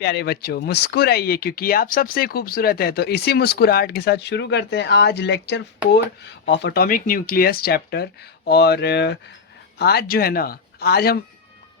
प्यारे बच्चों मुस्कुराइए क्योंकि आप सबसे खूबसूरत है। तो इसी मुस्कुराहट के साथ शुरू करते हैं आज lecture 4 of atomic nucleus chapter. और आज जो है ना, आज हम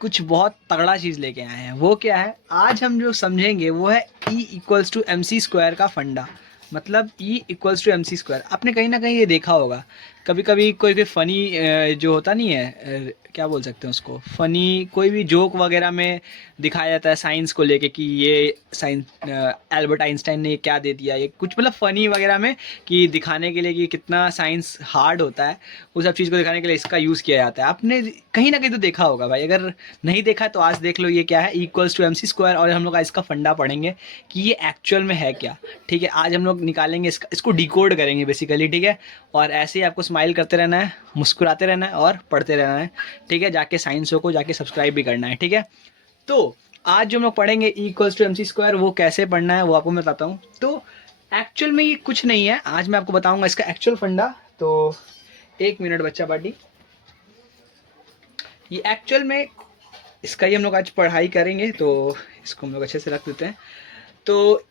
कुछ बहुत तगड़ा चीज़ लेके आए हैं। वो क्या है? आज हम जो समझेंगे वो है E=mc² का फंडा। मतलब E=mc²। आपने कहीं ना कहीं ये देखा होगा। कभी कभी कोई कोई फ़नी जो होता नहीं है, क्या बोल सकते हैं उसको, फ़नी कोई भी जोक वगैरह में दिखाया जाता है साइंस को लेके कि ये साइंस एल्बर्ट आइंस्टाइन ने ये क्या दे दिया, ये कुछ मतलब फ़नी वगैरह में कि दिखाने के लिए कि कितना साइंस हार्ड होता है। वो सब चीज़ को दिखाने के लिए इसका यूज़ किया जाता है। आपने कहीं ना कहीं तो देखा होगा भाई। अगर नहीं देखा तो आज देख लो। ये क्या है? E=mc²। और हम लोग आज इसका फंडा पढ़ेंगे कि ये एक्चुअल में है क्या। ठीक है, आज हम लोग निकालेंगे इसको डिकोड करेंगे बेसिकली। ठीक है, और ऐसे ही आपको स्माइल करते रहना है, मुस्कुराते रहना है और पढ़ते रहना है। ठीक है, जाके साइंस शो को जाके सब्सक्राइब भी करना है। ठीक है, तो आज जो हम लोग पढ़ेंगे E=mc², वो कैसे पढ़ना है वो आपको मैं बताता हूँ। तो एक्चुअल में ये कुछ नहीं है, आज मैं आपको बताऊंगा इसका एक्चुअल फंडा। तो एक मिनट बच्चा पार्टी। ये एक्चुअल में इसका ही हम लोग आज पढ़ाई करेंगे, तो इसको हम लोग अच्छे से रख देते हैं। तो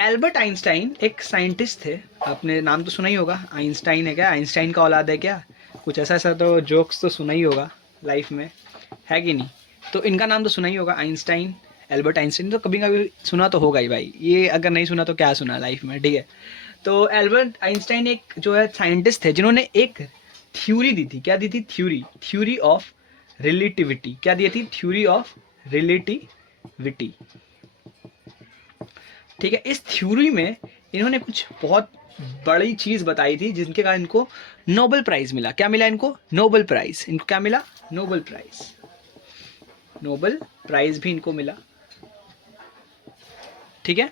एल्बर्ट आइंस्टाइन एक साइंटिस्ट थे। आपने नाम तो सुना ही होगा। आइंस्टाइन है क्या? आइंस्टाइन का औलाद है क्या? कुछ ऐसा ऐसा तो जोक्स तो सुना ही होगा लाइफ में, है कि नहीं? तो इनका नाम तो सुना ही होगा, आइंस्टाइन। एल्बर्ट आइंस्टाइन तो कभी कभी सुना तो होगा ही भाई। ये अगर नहीं सुना तो क्या सुना लाइफ में। ठीक है, तो एल्बर्ट आइंस्टाइन एक जो है साइंटिस्ट थे जिन्होंने एक थ्योरी दी थी। क्या दी थी? Theory of relativity. क्या दी थी? Theory of relativity. ठीक है, इस थ्योरी में इन्होंने कुछ बहुत बड़ी चीज़ बताई थी जिनके कारण इनको नोबेल प्राइज़ मिला। क्या मिला इनको? Nobel prize. इनको क्या मिला? Nobel prize. नोबेल प्राइज़ भी इनको मिला। ठीक है,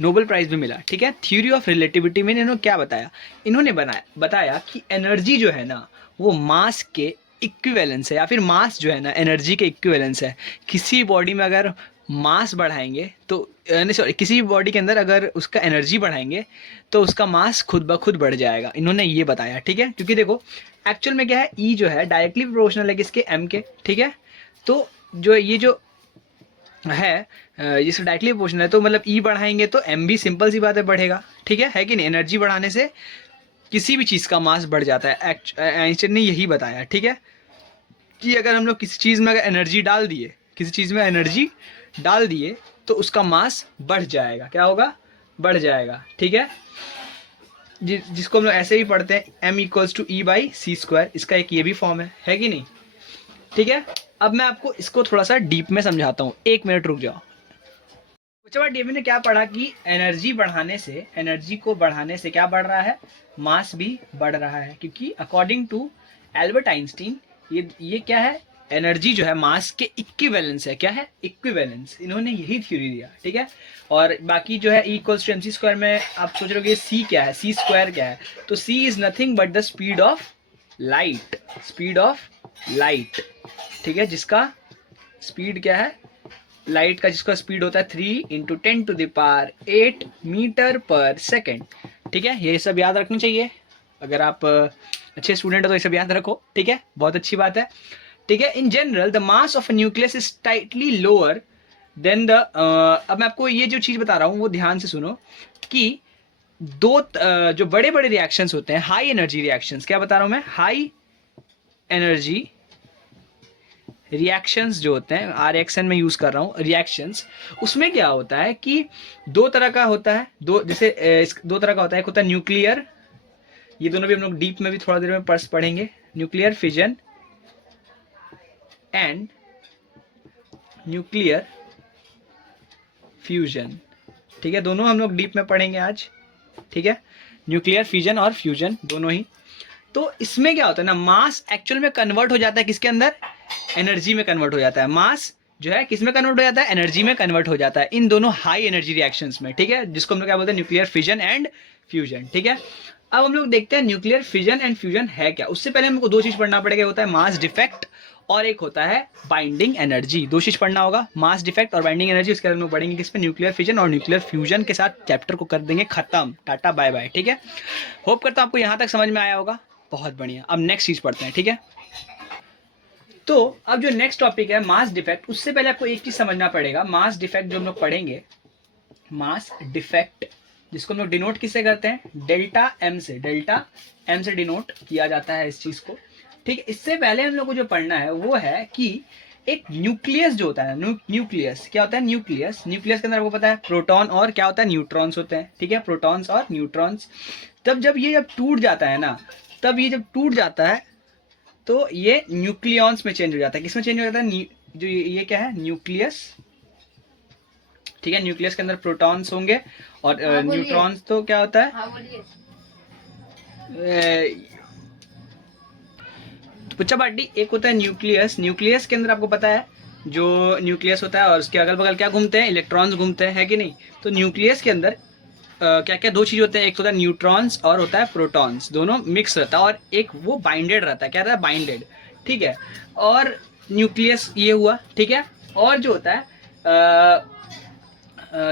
नोबेल प्राइज़ भी मिला। ठीक है, थ्योरी ऑफ रिलेटिविटी में इन्होंने क्या बताया? इन्होंने बताया कि एनर्जी जो है ना, वो मास के इक्विवेलेंस है, या फिर मास जो है ना एनर्जी के इक्विवेलेंस है। किसी बॉडी में अगर मास बढ़ाएंगे तो नहीं, सॉरी, किसी बॉडी के अंदर अगर उसका एनर्जी बढ़ाएंगे तो उसका मास खुद ब खुद बढ़ जाएगा। इन्होंने ये बताया। ठीक है, क्योंकि देखो एक्चुअल में क्या है, ई जो है डायरेक्टली प्रोपोर्शनल है किसके? एम के। ठीक है, तो जो ये जो है जिसका डायरेक्टली प्रोपोर्शनल है, तो मतलब ई बढ़ाएंगे तो एम भी सिंपल सी बात है बढ़ेगा। ठीक है कि नहीं? एनर्जी बढ़ाने से किसी भी चीज़ का मास बढ़ जाता है। आइंस्टाइन ने यही बताया। ठीक है, कि अगर हम लोग किसी चीज़ में अगर एनर्जी डाल दिए, किसी चीज़ में एनर्जी डाल दिए तो उसका मास बढ़ जाएगा। क्या होगा? बढ़ जाएगा। ठीक है, जिसको हम लोग ऐसे ही पढ़ते हैं M=E/c²। इसका एक ये भी फॉर्म है कि नहीं? ठीक है, अब मैं आपको इसको थोड़ा सा डीप में समझाता हूँ। एक मिनट रुक जाओ। कुछ बार डीप ने क्या पढ़ा कि एनर्जी बढ़ाने से, एनर्जी को बढ़ाने से क्या बढ़ रहा है? मास भी बढ़ रहा है। क्योंकि अकॉर्डिंग टू एल्बर्ट आइंस्टीन ये क्या है? एनर्जी जो है मास के इक्विवेलेंस है। क्या है? इक्विवेलेंस। इन्होंने यही थ्योरी दिया। ठीक है, और बाकी जो है E=mc² में आप सोच रहे हो कि सी क्या है, c² क्या है? तो c is nothing but the speed of light. Speed of light. ठीक है, जिसका स्पीड क्या है? लाइट का जिसका स्पीड होता है 3 × 10⁸ मीटर पर सेकेंड। ठीक है, ये सब याद रखना चाहिए। अगर आप अच्छे स्टूडेंट हो तो ये सब याद रखो। ठीक है, बहुत अच्छी बात है। ठीक है, in general the mass of a nucleus is tightly lower than the अब मैं आपको ये जो चीज़ बता रहा हूँ वो ध्यान से सुनो कि जो बड़े बड़े रिएक्शंस होते हैं, हाई एनर्जी रिएक्शंस। क्या बता रहा हूँ मैं? हाई एनर्जी रिएक्शंस जो होते हैं, RXN में यूज़ कर रहा हूँ रिएक्शंस। उसमें क्या होता है कि दो तरह का होता है। दो तरह का होता है। एक होता है न्यूक्लियर, ये दोनों भी हम लोग डीप में भी थोड़ा देर में पढ़ेंगे। Nuclear fission and nuclear fusion. ठीक है, दोनों हम लोग डीप में पढ़ेंगे आज। ठीक है, न्यूक्लियर फिजन और फ्यूजन दोनों ही। तो इसमें क्या होता है ना, मास एक्चुअल में कन्वर्ट हो जाता है किसके अंदर? एनर्जी में कन्वर्ट हो जाता है। मास जो है किस में कन्वर्ट हो जाता है? एनर्जी में कन्वर्ट हो जाता है, इन दोनों हाई एनर्जी रिएक्शंस में। ठीक है, जिसको हम लोग क्या बोलते हैं? Nuclear fission and fusion. ठीक है, अब हम लोग देखते हैं न्यूक्लियर फिजन एंड फ्यूजन है क्या। उससे पहले हमको दो चीज पढ़ना पड़ेगा। होता है मास डिफेक्ट और एक होता है बाइंडिंग एनर्जी। दो चीज पढ़ना होगा, मास डिफेक्ट और बाइंडिंग एनर्जी। उसके बाद हम लोग पढ़ेंगे किस पे? न्यूक्लियर फिजन और न्यूक्लियर फ्यूजन के साथ चैप्टर को कर देंगे खत्म। Ta ta bye bye. ठीक है, होप करता हूं आपको यहां तक समझ में आया होगा। बहुत बढ़िया, अब नेक्स्ट चीज पढ़ते हैं। ठीक है, तो अब जो नेक्स्ट टॉपिक है मास डिफेक्ट, उससे पहले आपको एक चीज समझना पड़ेगा। मास डिफेक्ट जो हम लोग पढ़ेंगे, मास डिफेक्ट जिसको हम लोग डिनोट किससे करते हैं, डेल्टा एम से, डेल्टा एम से डिनोट किया जाता है इस चीज को, ठीक है। इससे पहले हम लोग को जो पढ़ना है वो है कि एक न्यूक्लियस जो होता है, न्यूक्लियस क्या होता है, न्यूक्लियस, न्यूक्लियस के अंदर आपको पता है प्रोटॉन और क्या होता है, न्यूट्रॉन्स होते हैं, ठीक है, प्रोटॉन्स और न्यूट्रॉन्स। तब जब ये जब टूट जाता है ना, तब ये जब टूट जाता है तो ये न्यूक्लियॉन्स में चेंज हो जाता है। किसमें चेंज हो जाता है, जो ये क्या है, न्यूक्लियस, ठीक है। न्यूक्लियस के अंदर प्रोटॉन्स होंगे और न्यूट्रॉन्स तो क्या होता है, पुच्छा पार्टी। एक होता है न्यूक्लियस, न्यूक्लियस के अंदर आपको पता है जो न्यूक्लियस होता है और उसके अगल बगल क्या घूमते हैं, इलेक्ट्रॉन्स घूमते हैं, है कि नहीं। तो न्यूक्लियस के अंदर क्या क्या दो चीज होते हैं, एक होता है न्यूट्रॉन्स और होता है प्रोटॉन्स, दोनों मिक्स रहता है और एक वो बाइंडेड रहता है, क्या रहता है, बाइंडेड, ठीक है। और न्यूक्लियस ये हुआ, ठीक है। और जो होता है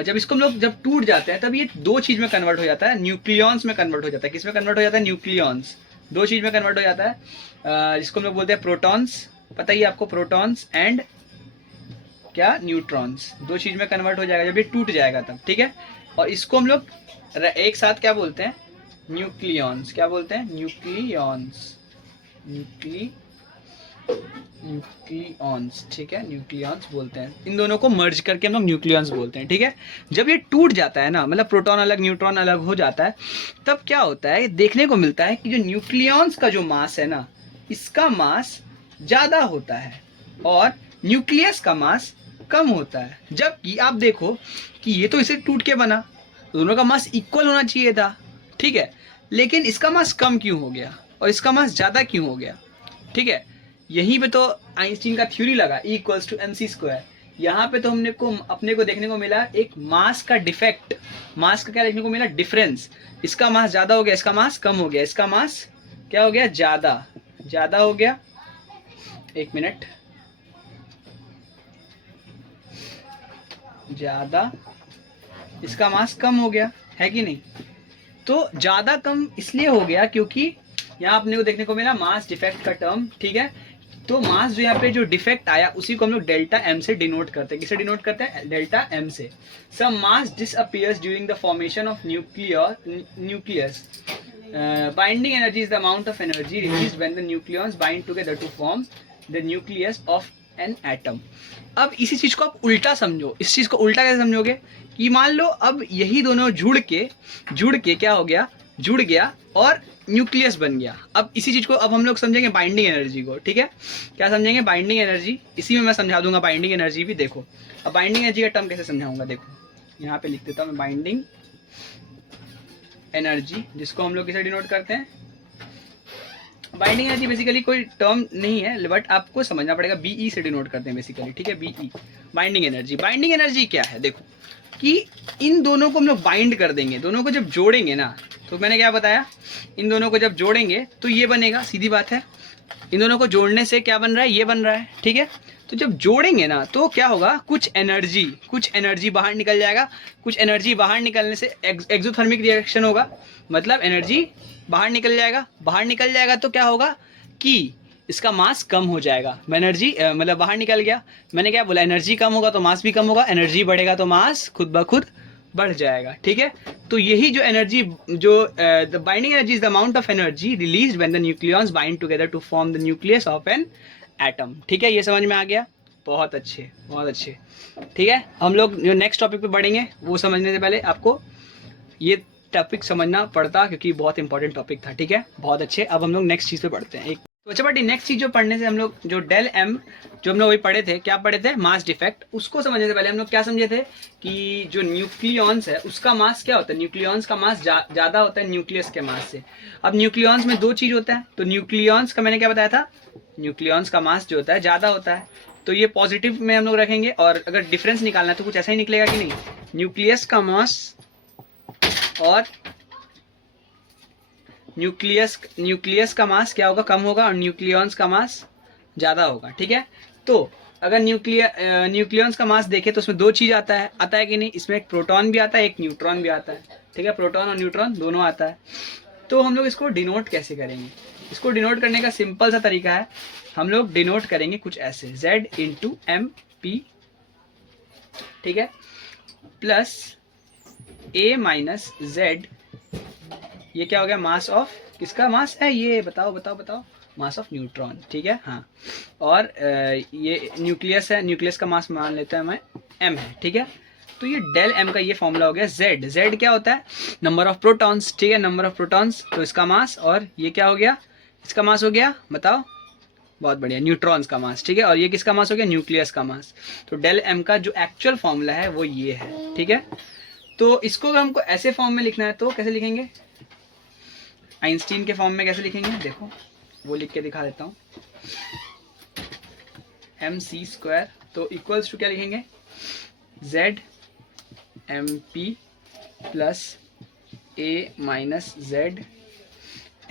जब इसको हम लोग जब टूट जाते हैं तब ये दो चीज में कन्वर्ट हो जाता है, न्यूक्लियॉन्स में कन्वर्ट हो जाता है। किसमें कन्वर्ट हो जाता है, न्यूक्लियॉन्स, दो चीज में कन्वर्ट हो जाता है, जिसको हम लोग बोलते हैं प्रोटॉन्स, पता ही आपको, प्रोटॉन्स एंड क्या, न्यूट्रॉन्स, दो चीज में कन्वर्ट हो जाएगा जब ये टूट जाएगा तब, ठीक है। और इसको हम लोग एक साथ क्या बोलते हैं, न्यूक्लियॉन्स, क्या बोलते हैं, न्यूक्लियॉन्स, न्यूक्लियॉन्स, ठीक है, न्यूक्लियॉन्स बोलते हैं। इन दोनों को मर्ज करके हम लोग न्यूक्लियॉन्स बोलते हैं, ठीक है। जब ये टूट जाता है ना, मतलब प्रोटॉन अलग न्यूट्रॉन अलग हो जाता है, तब क्या होता है, देखने को मिलता है कि जो न्यूक्लियॉन्स का जो मास है ना, इसका मास ज्यादा होता है और न्यूक्लियस का मास कम होता है। जबकि आप देखो कि ये तो इसे टूट के बना, दोनों का मास इक्वल होना चाहिए था, ठीक है, लेकिन इसका मास कम क्यों हो गया और इसका मास ज्यादा क्यों हो गया, ठीक है। यहीं पे तो आइंस्टीन का थ्योरी लगा, E equals to mc square. यहाँ पे तो अपने को देखने को मिला एक मास का डिफेक्ट, मास का क्या देखने को मिला, डिफरेंस। इसका मास ज्यादा हो गया, इसका मास कम हो गया, इसका मास क्या हो गया, ज्यादा हो गया। एक मिनट, ज्यादा, इसका मास कम हो गया, है कि नहीं। तो ज्यादा कम इसलिए हो गया क्योंकि यहाँ अपने को देखने को मिला मास डिफेक्ट का टर्म, ठीक है। तो मास जो यहाँ पे जो डिफेक्ट आया उसी को हम लोग डेल्टा एम से डिनोट करते हैं। किसे डिनोट करते हैं, डेल्टा एम से। Some mass disappears during the formation of nucleus. Binding energy is the amount of energy released when the nucleons bind together to form the nucleus of an atom. अब इसी चीज को आप उल्टा समझो। इस चीज को उल्टा कैसे समझोगे कि मान लो अब यही दोनों जुड़ के क्या हो गया, जुड़ गया और न्यूक्लियस बन गया। अब इसी चीज को अब हम लोग समझेंगे बाइंडिंग एनर्जी को, ठीक है। क्या समझेंगे, बाइंडिंग एनर्जी। इसी में मैं समझा दूंगा बाइंडिंग एनर्जी भी। देखो अब बाइंडिंग एनर्जी का टर्म कैसे समझाऊंगा, देखो यहाँ पे लिख देता हूँ मैं, बाइंडिंग एनर्जी, जिसको हम लोग किसे डिनोट करते हैं, बाइंडिंग एनर्जी बेसिकली कोई टर्म नहीं है, बट आपको समझना पड़ेगा, बीई से डिनोट करते हैं बेसिकली, ठीक है, BE, binding energy. Binding energy क्या है, देखो कि इन दोनों को हम लोग बाइंड कर देंगे, दोनों को जब जोड़ेंगे ना, तो मैंने क्या बताया, इन दोनों को जब जोड़ेंगे तो ये बनेगा, सीधी बात है। इन दोनों को जोड़ने से क्या बन रहा है, ये बन रहा है, ठीक है। तो जब जोड़ेंगे ना तो क्या होगा, कुछ एनर्जी बाहर निकल जाएगा। कुछ एनर्जी बाहर निकलने से एक्सोथर्मिक रिएक्शन होगा, मतलब एनर्जी बाहर निकल जाएगा तो क्या होगा कि इसका मास कम हो जाएगा। एनर्जी मतलब बाहर निकल गया, मैंने क्या बोला, एनर्जी कम होगा तो मास भी कम होगा, एनर्जी बढ़ेगा तो मास खुद ब खुद बढ़ जाएगा, ठीक है। तो यही जो एनर्जी, जो the binding energy is the amount of energy released when the nucleons bind together to form the nucleus of an atom, ठीक है। ये समझ में आ गया, बहुत अच्छे, ठीक है। हम लोग जो नेक्स्ट टॉपिक पे बढ़ेंगे वो समझने से पहले आपको ये टॉपिक समझना पड़ता, क्योंकि बहुत इंपॉर्टेंट टॉपिक था, ठीक है, बहुत अच्छे। अब हम लोग नेक्स्ट चीज़ पे पढ़ते हैं। तो अच्छा बटी, नेक्स्ट चीज जो पढ़ने से हम लोग, जो डेल एम जो हम लोग वही पढ़े थे, क्या पढ़े थे, मास डिफेक्ट। उसको समझने से पहले हम लोग क्या समझे थे कि जो न्यूक्लियॉन्स है उसका मास क्या होता है, न्यूक्लियॉन्स का मास ज्यादा होता है न्यूक्लियस के मास से। अब न्यूक्लियॉन्स में दो चीज होता है, तो न्यूक्लियॉन्स का मैंने क्या बताया था, न्यूक्लियॉन्स का मास जो होता है ज्यादा होता है, तो ये पॉजिटिव में हम लोग रखेंगे। और अगर डिफरेंस निकालना है तो कुछ ऐसा ही निकलेगा कि नहीं, न्यूक्लियस का मास और न्यूक्लियस का मास क्या होगा, कम होगा, और न्यूक्लियॉन्स का मास ज्यादा होगा, ठीक है। तो अगर न्यूक्लियॉन्स का मास देखें तो उसमें दो चीज आता है कि नहीं, इसमें एक प्रोटॉन भी आता है, एक न्यूट्रॉन भी आता है, ठीक है, प्रोटॉन और न्यूट्रॉन दोनों आता है। तो हम लोग इसको डिनोट कैसे करेंगे, इसको डिनोट करने का सिंपल सा तरीका है, हम लोग डिनोट करेंगे कुछ ऐसे, Z इंटू एम पी, ठीक है, प्लस A माइनस Z, ये क्या हो गया, मास ऑफ, किसका मास है ये, बताओ बताओ बताओ, मास ऑफ न्यूट्रॉन, ठीक है, हाँ, और ये न्यूक्लियस है, न्यूक्लियस का मास मान लेते हैं मैं m है, ठीक है। तो ये डेल m का ये फॉर्मूला हो गया। z क्या होता है, नंबर ऑफ प्रोटॉन्स, ठीक है, नंबर ऑफ प्रोटॉन्स, तो इसका मास, और ये क्या हो गया, इसका मास हो गया, बताओ, बहुत बढ़िया, न्यूट्रॉन्स का मास, ठीक है, और ये किसका मास हो गया, न्यूक्लियस का मास। तो डेल m का जो एक्चुअल फॉर्मूला है वो ये है, ठीक है। तो इसको अगर हमको ऐसे फॉर्म में लिखना है तो कैसे लिखेंगे, आइंस्टीन के फॉर्म में कैसे लिखेंगे, देखो वो लिख के दिखा देता हूँ, mc², तो इक्वल्स टू क्या लिखेंगे, z mp plus a minus z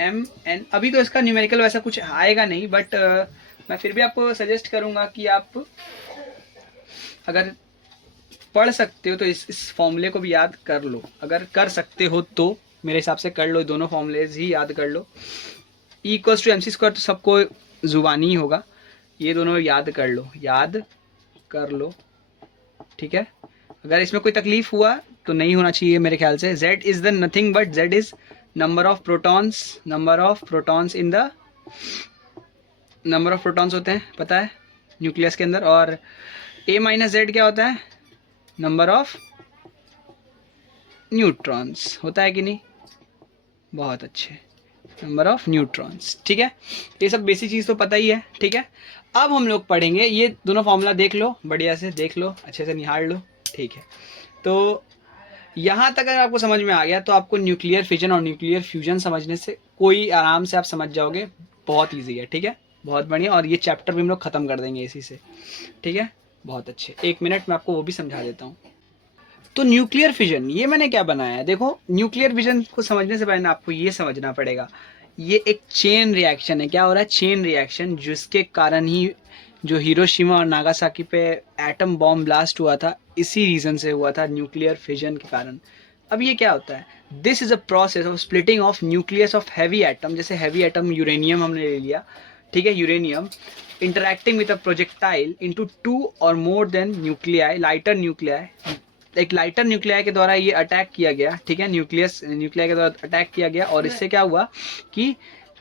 mn। अभी तो इसका न्यूमेरिकल वैसा कुछ आएगा नहीं, बट मैं फिर भी आपको सजेस्ट करूंगा कि आप अगर पढ़ सकते हो तो इस फॉर्मूले को भी याद कर लो, अगर कर सकते हो तो मेरे हिसाब से कर लो, दोनों फॉर्मूलेज ही याद कर लो। E इक्वल्स टू mc² तो सबको जुबानी ही होगा, ये दोनों याद कर लो, याद कर लो, ठीक है। अगर इसमें कोई तकलीफ हुआ तो नहीं होना चाहिए मेरे ख्याल से। Z is the nothing but Z is number of protons, number of protons in the, number of protons होते हैं पता है न्यूक्लियस के अंदर, और A माइनस Z क्या होता है, नंबर ऑफ न्यूट्रॉन्स होता है कि नहीं, बहुत अच्छे, नंबर ऑफ न्यूट्रॉन्स, ठीक है। ये सब बेसिक चीज़ तो पता ही है, ठीक है। अब हम लोग पढ़ेंगे, ये दोनों फॉर्मूला देख लो, बढ़िया से देख लो, अच्छे से निहार लो, ठीक है। तो यहाँ तक अगर आपको समझ में आ गया तो आपको न्यूक्लियर फिजन और न्यूक्लियर फ्यूजन समझने से कोई आराम से आप समझ जाओगे, बहुत ईजी है, ठीक है, बहुत बढ़िया। और ये चैप्टर भी हम लोग ख़त्म कर देंगे इसी से, ठीक है, बहुत अच्छे। 1 मिनट में आपको वो भी समझा देता हूँ। तो न्यूक्लियर फिजन ये मैंने क्या बनाया है, देखो न्यूक्लियर फिजन को समझने से पहले आपको ये समझना पड़ेगा, ये एक चेन रिएक्शन है। क्या हो रहा है, चेन रिएक्शन, जिसके कारण ही जो हिरोशिमा और नागासाकी पे एटम बॉम्ब ब्लास्ट हुआ था, इसी रीज़न से हुआ था, न्यूक्लियर फिजन के कारण। अब ये क्या होता है, this is a process of splitting of nucleus of heavy atom, जैसे हैवी एटम यूरेनियम हमने ले लिया, ठीक है, uranium interacting with a projectile into 2 और more than nuclei, lighter nuclei, एक लाइटर न्यूक्लियाई के द्वारा ये अटैक किया गया, ठीक है, न्यूक्लियाई के द्वारा अटैक किया गया, और इससे क्या हुआ कि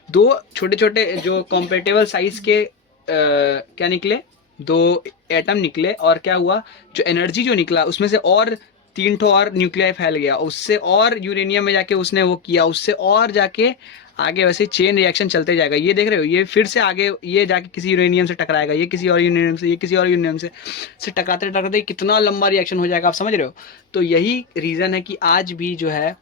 2 छोटे छोटे जो कॉम्पेटेबल साइज के क्या निकले, 2 एटम निकले, और क्या हुआ, जो एनर्जी जो निकला उसमें से और 3 ठो और न्यूक्लियाई फैल गया, उससे और यूरेनियम में जाके उसने वो किया, उससे और जाके आगे वैसे चेन रिएक्शन चलते जाएगा। ये देख रहे हो, ये फिर से आगे ये जाके किसी यूरेनियम से टकराएगा, ये किसी और यूरेनियम से, ये किसी और यूरेनियम से टकराते टकराते कितना लंबा रिएक्शन हो जाएगा, आप समझ रहे हो। तो यही रीज़न है कि आज भी जो है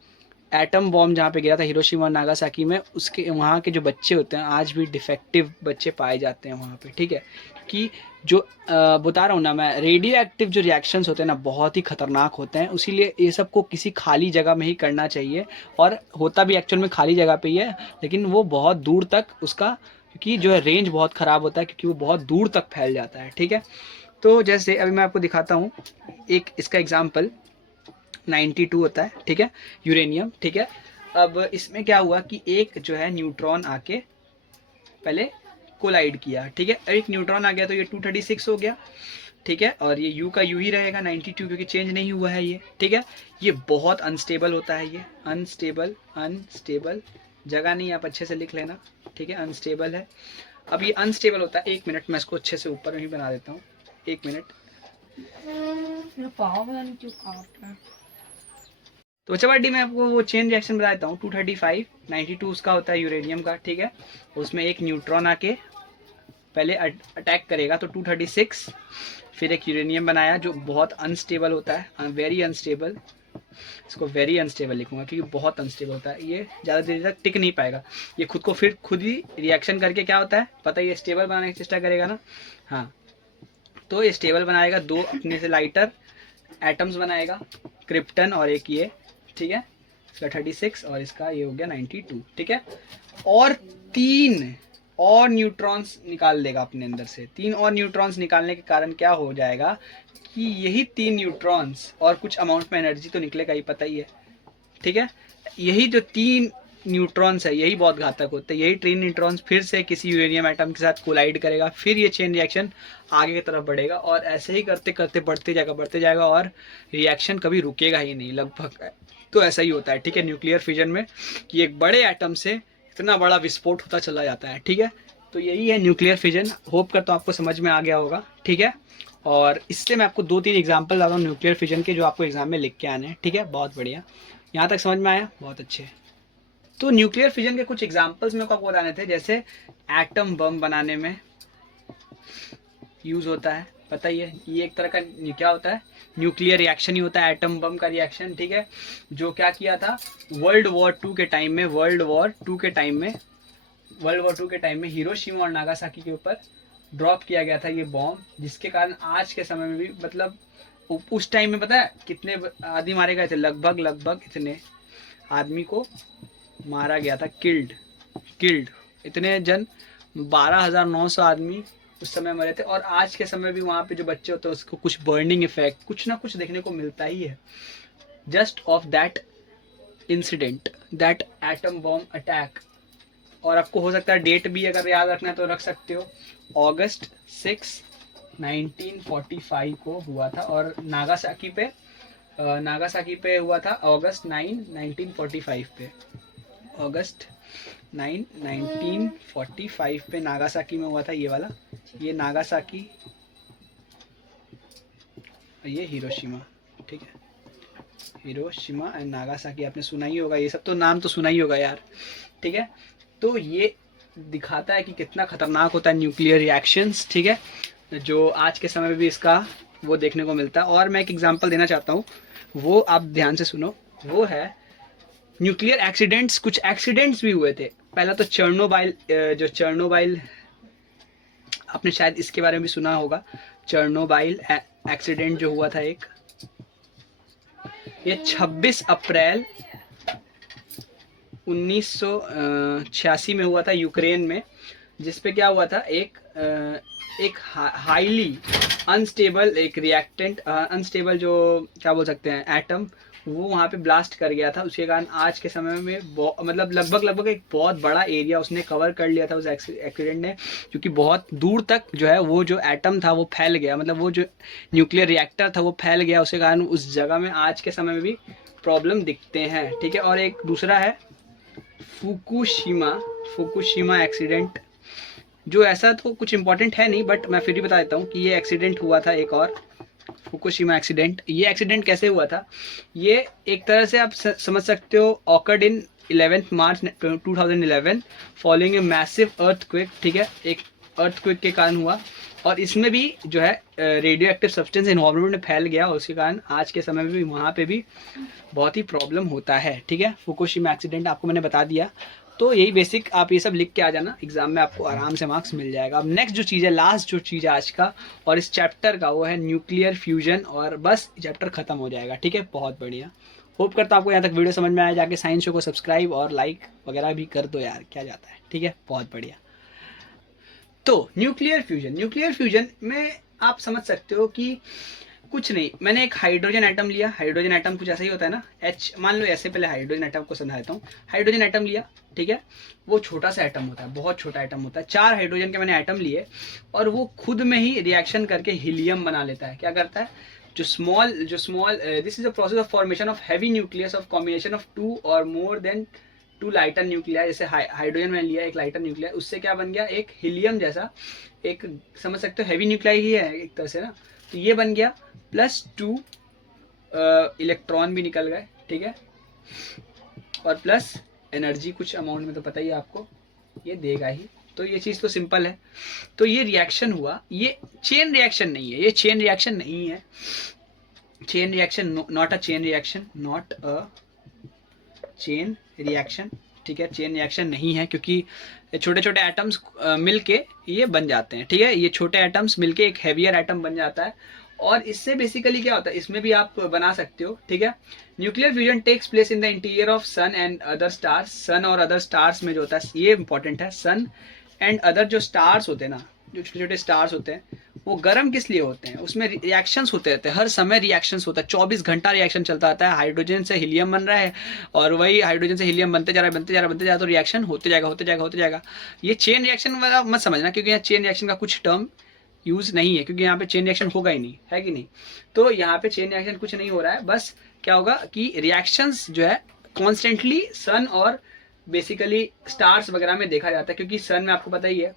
एटम बॉम्ब जहाँ पे गिरा था हिरोशिमा और नागासाकी में, उसके वहाँ के जो बच्चे होते हैं आज भी डिफेक्टिव बच्चे पाए जाते हैं वहाँ पे, ठीक है। कि जो बता रहा हूँ ना मैं, रेडियो एक्टिव जो रिएक्शंस होते हैं ना बहुत ही खतरनाक होते हैं, इसीलिए ये सब को किसी खाली जगह में ही करना चाहिए, और होता भी एक्चुअल में खाली जगह पे ही है, लेकिन वो बहुत दूर तक उसका, क्योंकि जो है रेंज बहुत ख़राब होता है, क्योंकि वो बहुत दूर तक फैल जाता है, ठीक है। तो जैसे अभी मैं आपको दिखाता हूँ एक इसका एग्जाम्पल, 92 होता है, ठीक है, यूरेनियम, ठीक है। अब इसमें क्या हुआ कि एक जो है न्यूट्रॉन आके पहले कोलाइड किया, ठीक है, एक न्यूट्रॉन आ गया तो ये 236 हो गया, ठीक है, और ये U का U ही रहेगा 92, क्योंकि चेंज नहीं हुआ है ये, ठीक है। ये बहुत अनस्टेबल होता है, ये अनस्टेबल जगह नहीं, आप अच्छे से लिख लेना, ठीक है, अनस्टेबल है। अब ये अनस्टेबल होता है, 1 मिनट मैं इसको अच्छे से ऊपर ही बना देता हूँ, 1 मिनट। तो बच्चा बड्डी मैं आपको वो चेन रिएक्शन बता देता हूँ, 235 92 उसका होता है यूरेनियम का, ठीक है। उसमें एक न्यूट्रॉन आके पहले अटैक करेगा तो 236, फिर एक यूरेनियम बनाया जो बहुत अनस्टेबल होता है, वेरी अनस्टेबल, इसको वेरी अनस्टेबल लिखूंगा क्योंकि बहुत अनस्टेबल होता है, ये ज़्यादा देर तक टिक नहीं पाएगा, ये खुद को फिर खुद ही रिएक्शन करके क्या होता है पता ही है, स्टेबल बनाने की चेष्टा करेगा ना, हाँ। तो ये स्टेबल बनाएगा, 2 अपने से लाइटर एटम्स बनाएगा, क्रिप्टन और एक ये, ठीक है, इसका 36 और इसका ये हो गया 92, ठीक है। और 3 और न्यूट्रॉन्स निकाल देगा अपने अंदर से, 3 और न्यूट्रॉन्स निकालने के कारण क्या हो जाएगा कि यही 3 न्यूट्रॉन्स और कुछ अमाउंट में एनर्जी तो निकलेगा ही, पता ही है, ठीक है। यही जो 3 न्यूट्रॉन्स है यही बहुत घातक होते हैं। यही 3 न्यूट्रॉन्स फिर से किसी यूरेनियम एटम के साथ कोलाइड करेगा, फिर ये चेन रिएक्शन आगे की तरफ बढ़ेगा और ऐसे ही करते करते बढ़ते जाएगा और रिएक्शन कभी रुकेगा ही नहीं लगभग। तो ऐसा ही होता है, ठीक है, न्यूक्लियर फिजन में कि एक बड़े एटम से इतना बड़ा विस्फोट होता चला जाता है, ठीक है। तो यही है न्यूक्लियर फिजन। होप करता हूँ आपको समझ में आ गया होगा, ठीक है। और इससे मैं आपको 2-3 एग्जाम्पल लाता हूँ न्यूक्लियर फिजन के जो आपको एग्जाम में लिख के आने हैं, ठीक है। बहुत बढ़िया, यहाँ तक समझ में आया, बहुत अच्छे। तो न्यूक्लियर फिजन के कुछ एग्जांपल्स मेरे को आपको बताने थे, जैसे एटम बम बनाने में यूज होता है, पता ही है, ये एक तरह का क्या होता है, न्यूक्लियर रिएक्शन ही होता है, एटम बम का रिएक्शन, ठीक है। जो क्या किया था वर्ल्ड वॉर 2 के टाइम में हिरोशिमा और नागासाकी के ऊपर ड्रॉप किया गया था ये बॉम्ब, जिसके कारण आज के समय में भी मतलब उस टाइम में पता है कितने आदमी मारे गए थे, लगभग इतने आदमी को मारा गया था, किल्ड इतने जन 12,900 आदमी उस समय मरे थे। और आज के समय भी वहाँ पे जो बच्चे होते हैं उसको कुछ बर्निंग इफेक्ट कुछ ना कुछ देखने को मिलता ही है, just of that incident, that atom bomb attack. और आपको हो सकता है डेट भी अगर याद रखना है तो रख सकते हो, August 6, 1945 को हुआ था, और नागासाकी पे हुआ था August 9, 1945 पे, August 9, 1945 पे नागासाकी में हुआ था ये वाला, ये नागासाकी, ये हिरोशिमा, ठीक है, हिरोशिमा एंड नागासाकी आपने सुना ही होगा, ये सब तो नाम तो सुना ही होगा यार, ठीक है। तो ये दिखाता है कि कितना खतरनाक होता है न्यूक्लियर रिएक्शंस, ठीक है, जो आज के समय में भी इसका वो देखने को मिलता है। और मैं एक एग्जांपल देना चाहता हूँ, वो आप ध्यान से सुनो, वो है न्यूक्लियर एक्सीडेंट्स। कुछ एक्सीडेंट्स भी हुए थे। पहला तो चर्नोबाइल आपने शायद इसके बारे में भी सुना होगा, चर्नोबाइल एक्सीडेंट जो हुआ था एक, ये 26 अप्रैल 1986 में हुआ था यूक्रेन में, जिसपे क्या हुआ था, एक हाईली अनस्टेबल एक रिएक्टेंट, अनस्टेबल जो क्या बोल सकते हैं एटम, वो वहाँ पे ब्लास्ट कर गया था। उसके कारण आज के समय में मतलब लगभग एक बहुत बड़ा एरिया उसने कवर कर लिया था उस एक्सीडेंट ने, क्योंकि बहुत दूर तक जो है वो जो एटम था वो फैल गया, मतलब वो जो न्यूक्लियर रिएक्टर था वो फैल गया, उसके कारण उस जगह में आज के समय में भी प्रॉब्लम दिखते हैं, ठीक है। और एक दूसरा है फुकुशिमा एक्सीडेंट, जो ऐसा तो कुछ इंपॉर्टेंट है नहीं, बट मैं फिर भी बता देता हूँ कि ये एक्सीडेंट हुआ था एक और, फुकुशिमा एक्सीडेंट। ये एक्सीडेंट कैसे हुआ था, ये एक तरह से आप समझ सकते हो, occurred in 11 March 2011 following a massive earthquake, ठीक है, एक अर्थक्वेक के कारण हुआ। और इसमें भी जो है रेडियो एक्टिव सब्सटेंस एनवायरनमेंट में फैल गया, और उसके कारण आज के समय में भी वहाँ पे भी बहुत ही प्रॉब्लम होता है, ठीक है। फुकुशिमा एक्सीडेंट आपको मैंने बता दिया। तो यही बेसिक, आप ये सब लिख के आ जाना, एग्जाम में आपको आराम से मार्क्स मिल जाएगा। अब नेक्स्ट जो चीज़ है, लास्ट जो चीज़ है आज का और इस चैप्टर का, वो है न्यूक्लियर फ्यूजन, और बस चैप्टर खत्म हो जाएगा, ठीक है। बहुत बढ़िया, होप करता हूँ आपको यहाँ तक वीडियो समझ में आया। जाके साइंस शो को सब्सक्राइब और लाइक वगैरह भी कर दो यार, क्या जाता है, ठीक है। बहुत बढ़िया। तो न्यूक्लियर फ्यूजन में आप समझ सकते हो कि कुछ नहीं, मैंने एक हाइड्रोजन एटम लिया, हाइड्रोजन एटम कुछ ऐसा ही होता है ना, H मान लो, ऐसे पहले हाइड्रोजन एटम को समझा देता हूँ। हाइड्रोजन एटम लिया, ठीक है, वो छोटा सा एटम होता है, बहुत छोटा एटम होता है। 4 हाइड्रोजन के मैंने एटम लिए, और वो खुद में ही रिएक्शन करके हीलियम बना लेता है। क्या करता है, जो small this is a process of formation of heavy nucleus of combination of 2 और मोर देन 2 लाइटर न्यूक्लियर। जैसे हाइड्रोजन में लिया एक लाइटर न्यूक्लियर, उससे क्या बन गया, एक हीलियम जैसा, एक समझ सकते हो हैवी न्यूक्लियर ही है एक तरह से ना, तो ये बन गया। +2 इलेक्ट्रॉन भी निकल गए, ठीक है, और प्लस एनर्जी कुछ अमाउंट में, तो पता ही है आपको, ये देगा ही। तो ये चीज़ तो सिंपल है। तो ये रिएक्शन हुआ, ये चेन रिएक्शन नहीं है, नॉट अ चेन रिएक्शन, ठीक है, चेन रिएक्शन नहीं है, क्योंकि छोटे छोटे एटम्स मिलके ये बन जाते हैं, ठीक है, ये छोटे एटम्स मिलके एक हैवियर एटम बन जाता है। और इससे बेसिकली क्या होता है, इसमें भी आप बना सकते हो, ठीक है। Nuclear fusion takes place in the interior of sun and other stars. Sun और अदर स्टार्स में जो होता है, ये इंपॉर्टेंट है, सन एंड अदर जो स्टार्स होते हैं ना, जो छोटे छोटे स्टार्स होते हैं, वो गर्म किस लिए होते हैं, उसमें रिएक्शंस होते रहते हैं, हर समय रिएक्शंस होता है, 24 घंटा रिएक्शन चलता रहता है। हाइड्रोजन से हीलियम बन रहा है और वही हाइड्रोजन से हीलियम बनते जा रहा है, बनते जा रहा है, बनते जा रहा है, तो रिएक्शन होते जाएगा, होते जाएगा, होते जाएगा। ये चेन रिएक्शन वाला मत समझना, क्योंकि यहाँ चेन रिएक्शन का कुछ टर्म यूज नहीं है, क्योंकि यहाँ पे चेन रिएक्शन होगा ही नहीं, है कि नहीं। तो यहाँ पे चेन रिएक्शन कुछ नहीं हो रहा है, बस क्या होगा कि रिएक्शंस जो है कॉन्स्टेंटली सन और बेसिकली स्टार्स वगैरह में देखा जाता है, क्योंकि सन में आपको पता ही है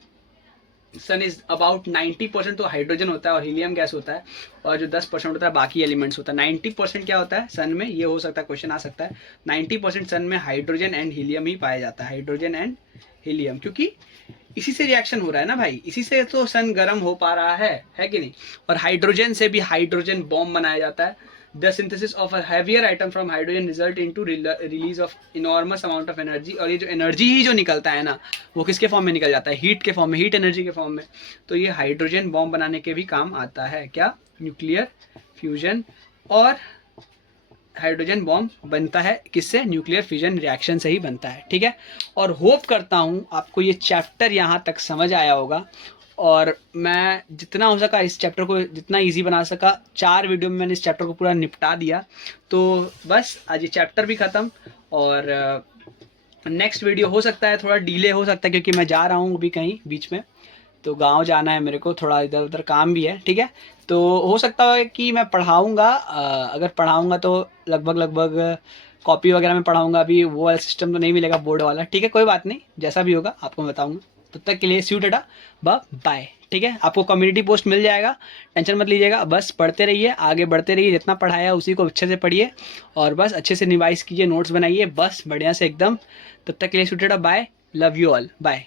सन इज अबाउट 90% तो हाइड्रोजन होता है और हीलियम गैस होता है, और जो 10% होता है बाकी एलिमेंट्स होता है। 90% क्या होता है सन में, ये हो सकता है क्वेश्चन आ सकता है, 90% सन में हाइड्रोजन एंड हीलियम ही पाया जाता है, हाइड्रोजन एंड हीलियम, क्योंकि इसी से रिएक्शन हो रहा है ना भाई, इसी से तो सन गर्म हो पा रहा है कि नहीं। और हाइड्रोजन से भी हाइड्रोजन बॉम्ब बनाया जाता है। The synthesis of a heavier item from hydrogen result into release of enormous amount of energy. और ये जो एनर्जी ही जो निकलता है ना, वो किसके फॉर्म में निकल जाता है, हीट के फॉर्म में, हीट एनर्जी के फॉर्म में। तो ये हाइड्रोजन बॉम्ब बनाने के भी काम आता है, क्या, न्यूक्लियर फ्यूजन। और हाइड्रोजन बॉम्ब बनता है किससे, न्यूक्लियर फ्यूजन रिएक्शन से ही बनता है, ठीक है। और होप करता हूँ आपको ये चैप्टर यहाँ तक समझ आया होगा, और मैं जितना हो सका इस चैप्टर को जितना इजी बना सका, 4 वीडियो में मैंने इस चैप्टर को पूरा निपटा दिया। तो बस आज ये चैप्टर भी ख़त्म, और नेक्स्ट वीडियो हो सकता है थोड़ा डिले हो सकता है, क्योंकि मैं जा रहा हूँ अभी कहीं बीच में, तो गांव जाना है मेरे को, थोड़ा इधर उधर काम भी है, ठीक है। तो हो सकता है कि मैं पढ़ाऊँगा, अगर पढ़ाऊँगा तो लगभग कॉपी वगैरह में पढ़ाऊँगा, अभी वो वाला सिस्टम तो नहीं मिलेगा बोर्ड वाला, ठीक है। कोई बात नहीं, जैसा भी होगा आपको मैं बताऊँगा। तब तक के लिए सी यू टाटा बाय, ठीक है। आपको कम्युनिटी पोस्ट मिल जाएगा, टेंशन मत लीजिएगा, बस पढ़ते रहिए, आगे बढ़ते रहिए, जितना पढ़ाया उसी को अच्छे से पढ़िए, और बस अच्छे से रिवाइज कीजिए, नोट्स बनाइए, बस बढ़िया से एकदम। तब तक के लिए see you tata bye, love you all, bye.